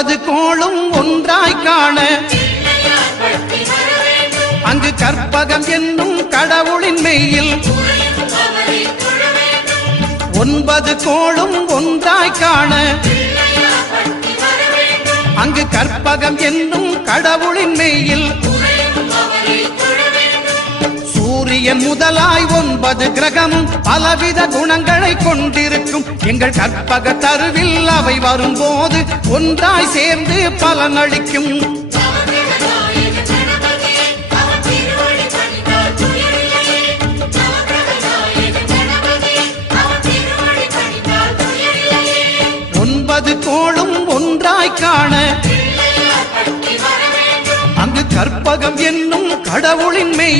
9 கோளும் ஒன்றாய் காண அங்கு கற்பகம் என்னும் கடவுளின் மெய்யில் 9 கோளும் ஒன்றாய் காண அங்கு கற்பகம் என்னும் கடவுளின் மெய்யில் சூரியன் முதலாய் 9 கிரகமும் பலவித குணங்களை கொண்டிருக்கும் எங்கள் கற்பக தருவில் அவை வரும்போது ஒன்றாய் சேர்ந்து பலனளிக்கும். கோளும் ஒன்றாய் காண அங்கு கற்பகம் என்னும் கடவுளின் மெய்